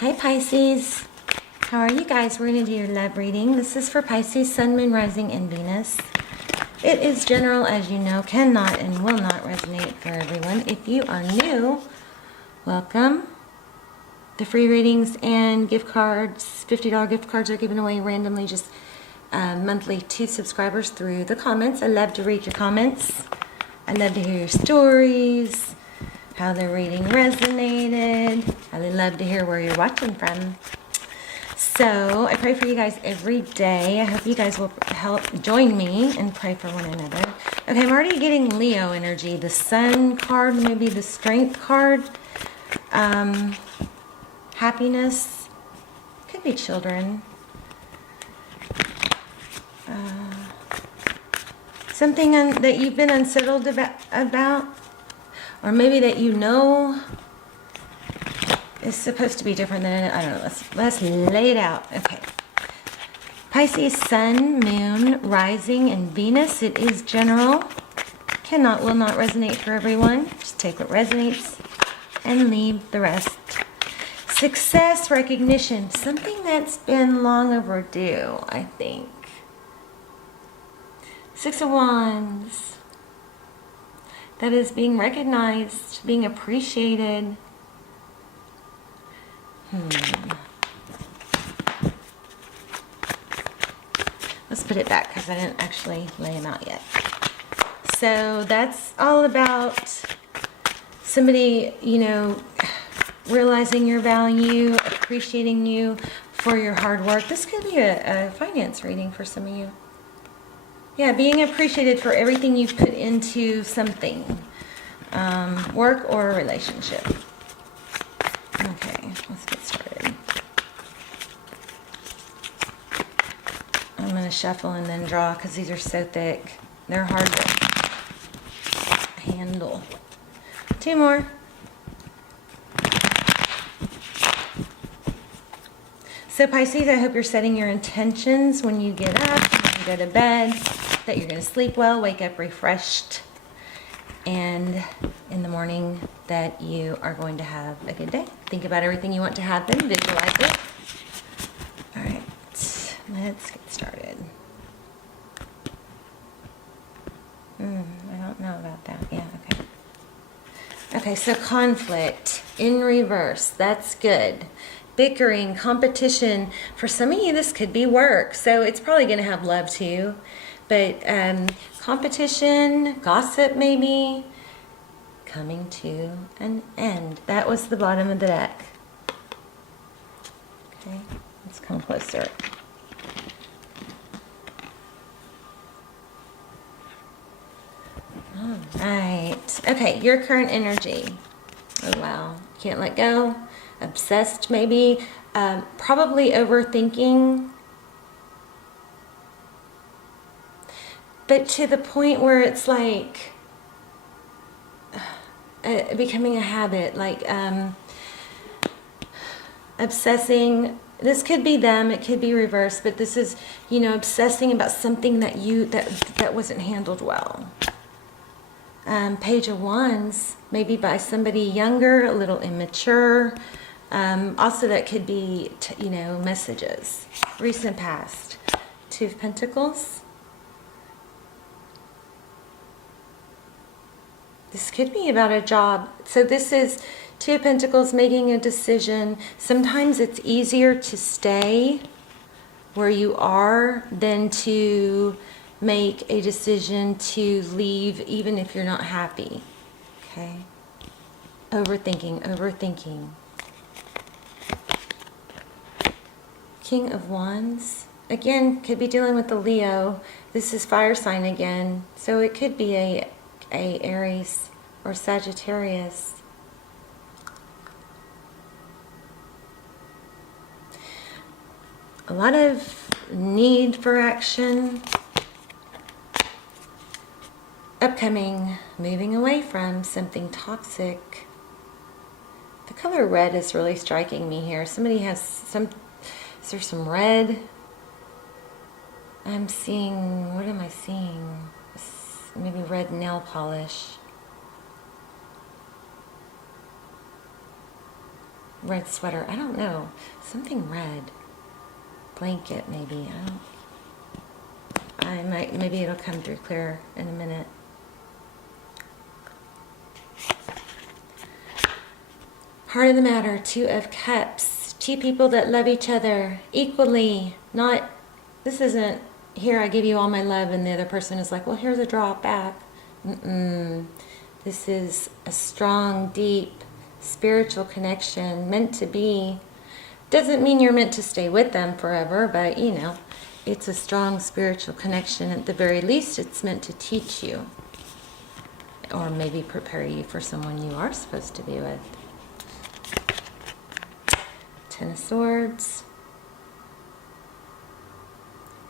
Hi Pisces, how are you guys? We're going to do your love reading. This is for Pisces, Sun, Moon, Rising, and Venus. It is general, as you know, cannot and will not resonate for everyone. If you are new, welcome. The free readings and gift cards, $50 gift cards are given away randomly, just monthly to subscribers through the comments. I love to read your comments. I love to hear your stories, how the reading resonated. I love to hear where you're watching from. So I pray for you guys every day. I hope you guys will help join me and pray for one another. Okay, I'm already getting Leo energy. The Sun card, maybe the Strength card. Happiness. Could be children. Something that you've been unsettled about. Or maybe that you know is supposed to be different than, I don't know, let's lay it out. Okay. Pisces, Sun, Moon, Rising, and Venus. It is general. Cannot, will not resonate for everyone. Just take what resonates and leave the rest. Success, recognition. Something that's been long overdue, I think. Six of Wands. That is being recognized, being appreciated. Let's put it back because I didn't actually lay them out yet. So that's all about somebody, you know, realizing your value, appreciating you for your hard work. This could be a finance reading for some of you. Yeah, being appreciated for everything you've put into something, work or a relationship. Okay, let's get started. I'm going to shuffle and then draw because these are so thick. They're hard to handle. Two more. So Pisces, I hope you're setting your intentions when you get up, when you go to bed, that you're going to sleep well, wake up refreshed, and in the morning that you are going to have a good day. Think about everything you want to happen, visualize it. All right, let's get started. I don't know about that. Yeah, okay. Okay, so conflict in reverse. That's good. Bickering, competition. For some of you, this could be work. So it's probably going to have love too. But competition, gossip maybe, coming to an end. That was the bottom of the deck. Okay, let's come closer. All right. Okay, your current energy. Oh, wow. Can't let go. Obsessed maybe. Probably overthinking. But to the point where it's like becoming a habit, like obsessing. This could be them, it could be reversed, but this is, you know, obsessing about something that that wasn't handled well. Page of Wands, maybe by somebody younger, a little immature. Also, that could be, you know, messages, recent past. Two of Pentacles. This could be about a job. So this is Two of Pentacles, making a decision. Sometimes it's easier to stay where you are than to make a decision to leave even if you're not happy. Okay? Overthinking, overthinking. King of Wands. Again, could be dealing with the Leo. This is fire sign again. So it could be a Aries or Sagittarius. A lot of need for action. Upcoming, moving away from something toxic. The color red is really striking me here. Somebody has some, is there some red? I'm seeing, what am I seeing? Maybe red nail polish. red sweater. I don't know. Something red. Blanket, maybe. Maybe it'll come through clear in a minute. Heart of the matter, 2 of Cups. 2 people that love each other equally. Not, this isn't, here I give you all my love and the other person is like, well, here's a drop back. This is a strong, deep, spiritual connection, meant to be. Doesn't mean you're meant to stay with them forever, but you know, it's a strong spiritual connection. At the very least, it's meant to teach you. Or maybe prepare you for someone you are supposed to be with. 10 of Swords.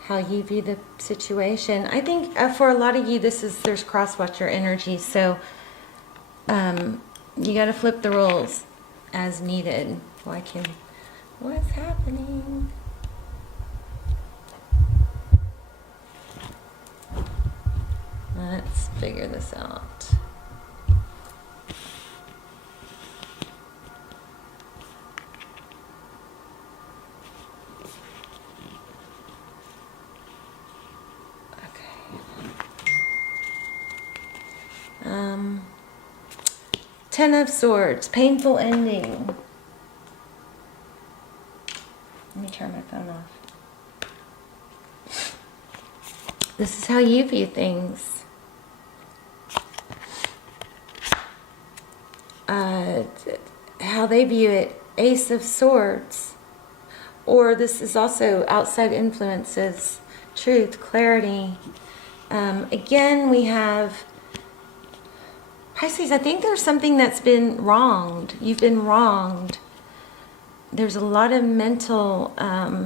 How you view the situation. I think for a lot of you, there's cross-watcher energy, so you got to flip the roles as needed. What's happening? Let's figure this out. Okay. 10 of Swords, painful ending. Let me turn my phone off. This is how you view things. How they view it, Ace of Swords. Or this is also outside influences, truth, clarity. Again, we have Pisces. I think there's something that's been wronged. You've been wronged. There's a lot of mental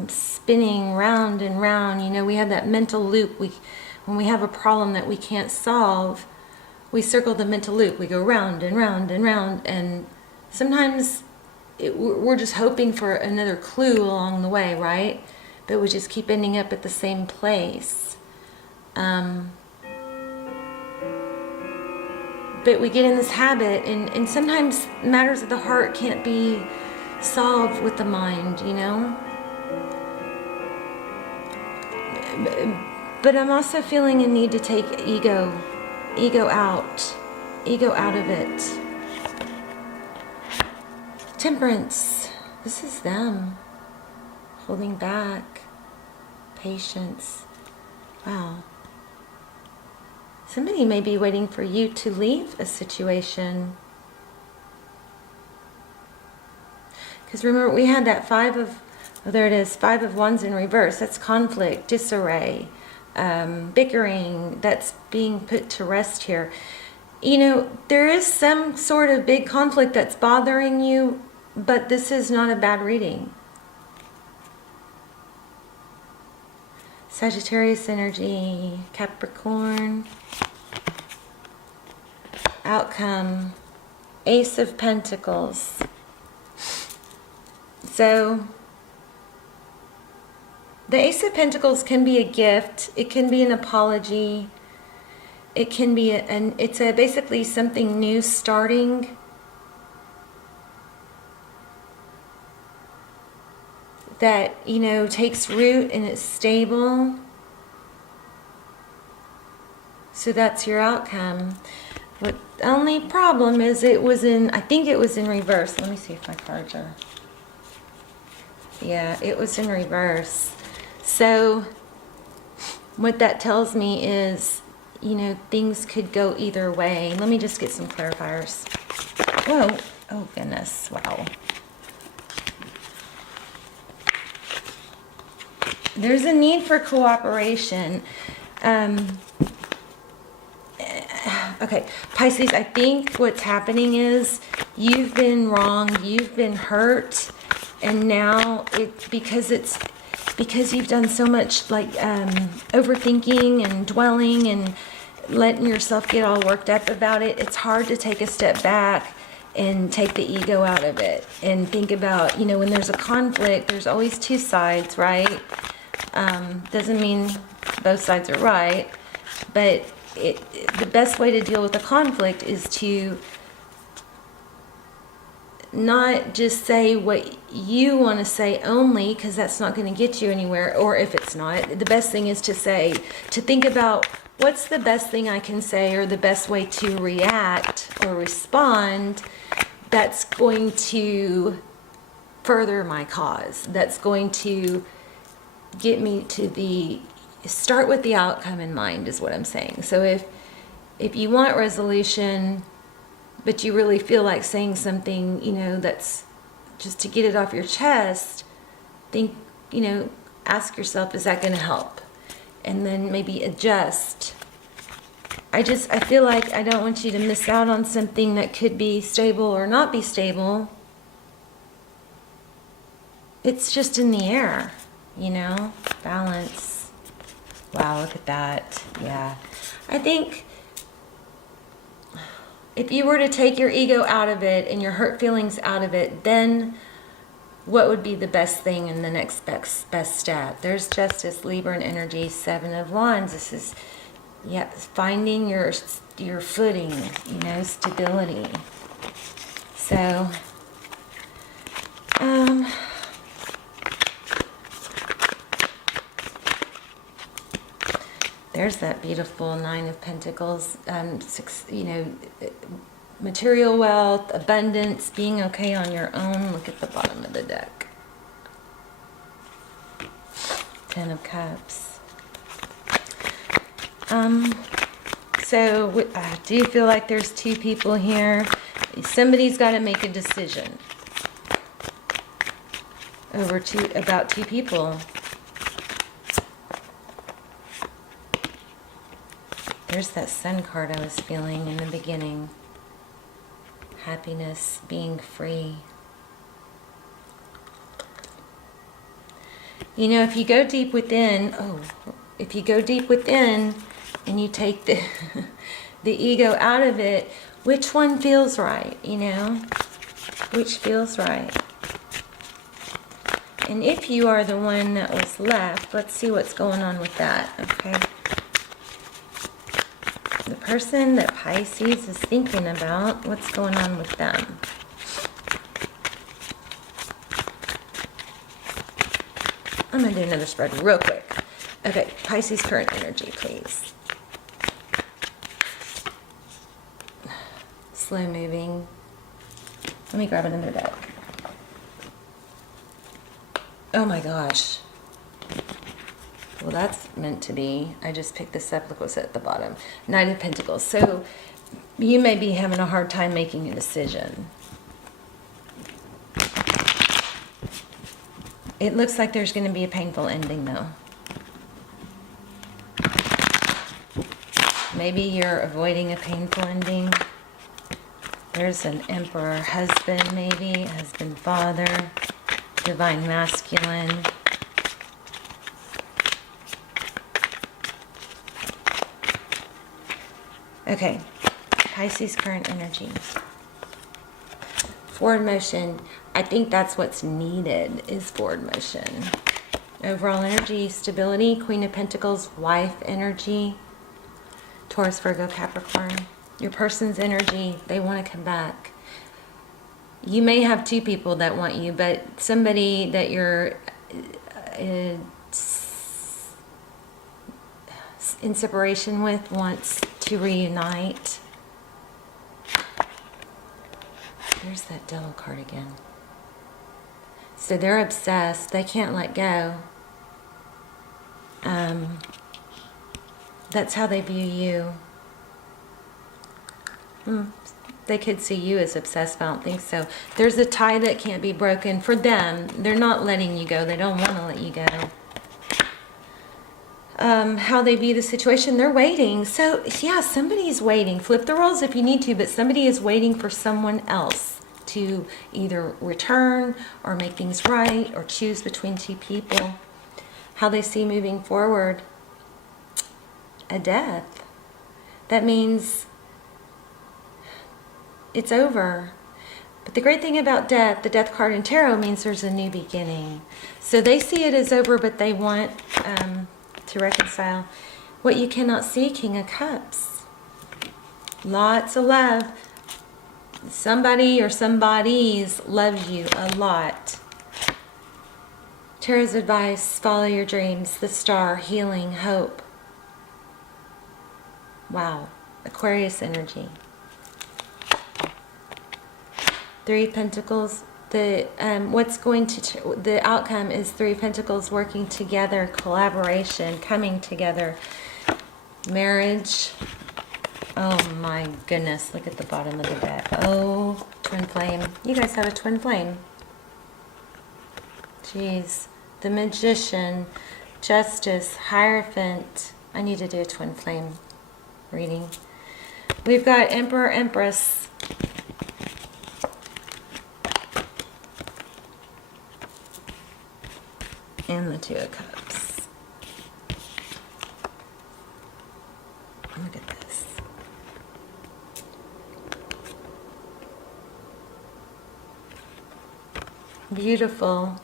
spinning round and round. You know, we have that mental loop. When we have a problem that we can't solve, we circle the mental loop. We go round and round and round, and sometimes we're just hoping for another clue along the way, right? But we just keep ending up at the same place. But we get in this habit, and sometimes matters of the heart can't be solved with the mind, you know? But I'm also feeling a need to take ego out of it. Temperance, this is them holding back, patience. Wow. Somebody may be waiting for you to leave a situation. Because remember, we had that 5 of Wands in reverse. That's conflict, disarray, bickering, that's being put to rest here. You know, there is some sort of big conflict that's bothering you, but this is not a bad reading. Sagittarius energy, Capricorn, outcome, Ace of Pentacles. So the Ace of Pentacles can be a gift. It can be an apology. It can be it's basically something new starting. That, you know, takes root and it's stable. So that's your outcome. But the only problem is I think it was in reverse. Let me see if my cards are. Yeah, it was in reverse. So what that tells me is, you know, things could go either way. Let me just get some clarifiers. Whoa. Oh, goodness. Wow. There's a need for cooperation. Okay, Pisces, I think what's happening is you've been wronged, you've been hurt, and now because you've done so much like overthinking and dwelling and letting yourself get all worked up about it, it's hard to take a step back and take the ego out of it and think about, you know, when there's a conflict, there's always two sides, right? Doesn't mean both sides are right, but the best way to deal with the conflict is to not just say what you want to say only, because that's not going to get you anywhere. Or if it's not, the best thing is to think about what's the best thing I can say, or the best way to react or respond that's going to further my cause, that's going to get me to start with the outcome in mind, is what I'm saying. So if you want resolution, but you really feel like saying something, that's just to get it off your chest, think, ask yourself, is that going to help? And then maybe adjust. I feel like I don't want you to miss out on something that could be stable or not be stable. It's just in the air, balance. Wow, look at that. Yeah. I think if you were to take your ego out of it and your hurt feelings out of it, then what would be the best thing in the next best step? There's Justice, Libra and energy, 7 of Wands. This is, finding your footing, stability. So, there's that beautiful 9 of Pentacles, material wealth, abundance, being okay on your own. Look at the bottom of the deck. 10 of Cups. So I do feel like there's 2 people here. Somebody's got to make a decision about 2 people. There's that Sun card I was feeling in the beginning. Happiness, being free. If you go deep within, and you take the ego out of it, which one feels right, Which feels right? And if you are the one that was left, let's see what's going on with that, okay? The person that Pisces is thinking about, what's going on with them? I'm going to do another spread real quick. Okay, Pisces current energy, please. Slow moving. Let me grab another deck. Oh my gosh. Well, that's meant to be. I just picked this up. Look what's at the bottom. 9 of Pentacles. So you may be having a hard time making a decision. It looks like there's going to be a painful ending, though. Maybe you're avoiding a painful ending. There's an Emperor husband, maybe. Husband, father. Divine masculine. Okay, Pisces current energy. Forward motion. I think that's what's needed, is forward motion. Overall energy, stability, Queen of Pentacles, wife energy, Taurus, Virgo, Capricorn. Your person's energy, they want to come back. You may have 2 people that want you, but somebody that you're in separation with wants to reunite. There's that Devil card again. So they're obsessed. They can't let go. That's how they view you. They could see you as obsessed, but I don't think so. There's a tie that can't be broken for them. They're not letting you go. They don't want to let you go. How they view the situation, they're waiting. So, yeah, somebody's waiting. Flip the roles if you need to, but somebody is waiting for someone else to either return or make things right or choose between 2 people. How they see moving forward, a death. That means it's over. But the great thing about death, the death card in tarot, means there's a new beginning. So they see it as over, but they want to reconcile. What you cannot see, King of Cups. Lots of love. somebody or somebody's loves you a lot. Tarot's advice, follow your dreams, the star, healing, hope. Wow. Aquarius energy. Three of Pentacles. The the outcome is Three of Pentacles working together, collaboration, coming together, marriage. Oh my goodness, look at the bottom of the deck. Oh, twin flame. You guys have a twin flame. Jeez. The Magician, Justice, Hierophant. I need to do a twin flame reading. We've got Emperor, Empress. And the Two of Cups. Look at this. Beautiful.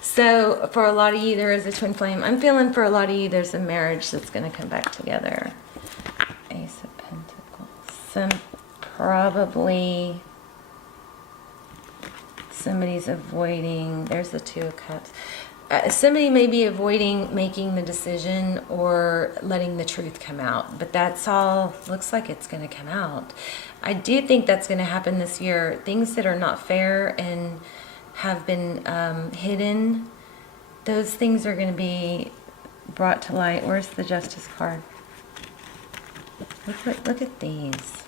So for a lot of you, there is a twin flame. I'm feeling for a lot of you, there's a marriage that's going to come back together. Ace of Pentacles. Probably somebody's avoiding. There's the Two of Cups. Somebody may be avoiding making the decision or letting the truth come out, but that's all, looks like it's going to come out. I do think that's going to happen this year. Things that are not fair and have been hidden, those things are going to be brought to light. Where's the Justice card? Look at these.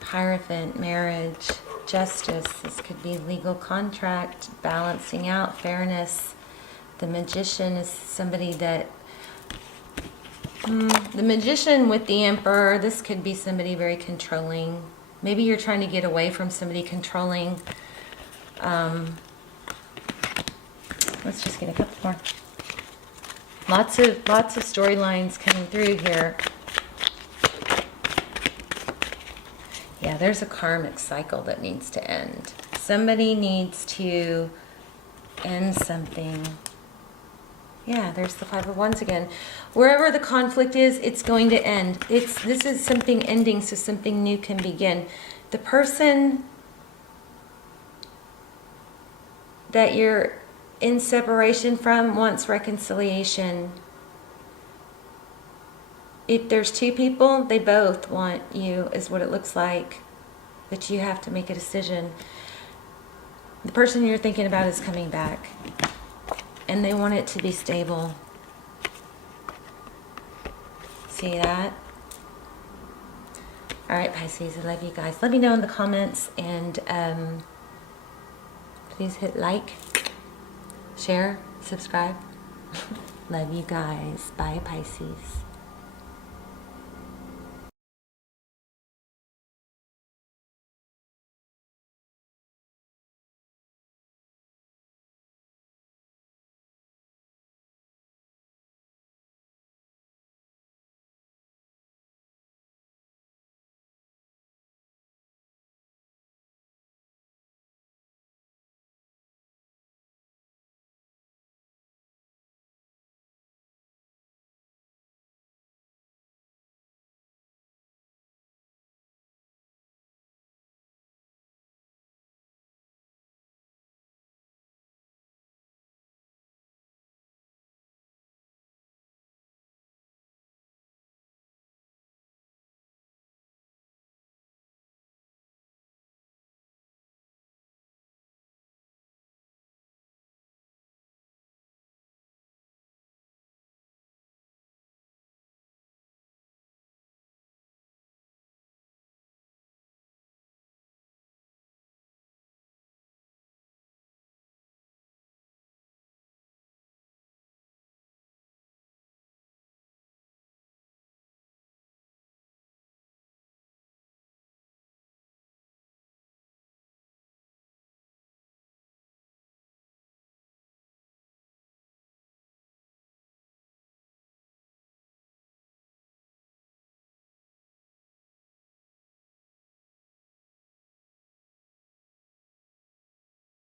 Hierophant, marriage, Justice. This could be legal contract, balancing out, fairness. The Magician is somebody that... the Magician with the Emperor, this could be somebody very controlling. Maybe you're trying to get away from somebody controlling. Let's just get a couple more. Lots of storylines coming through here. Yeah, there's a karmic cycle that needs to end. Somebody needs to end something. Yeah, there's the Five of Wands again. Wherever the conflict is, it's going to end. This is something ending, so something new can begin. The person that you're in separation from wants reconciliation. If there's two people, they both want you, is what it looks like. But you have to make a decision. The person you're thinking about is coming back. And they want it to be stable. See that? Alright, Pisces, I love you guys. Let me know in the comments. And please hit like, share, subscribe. Love you guys. Bye, Pisces.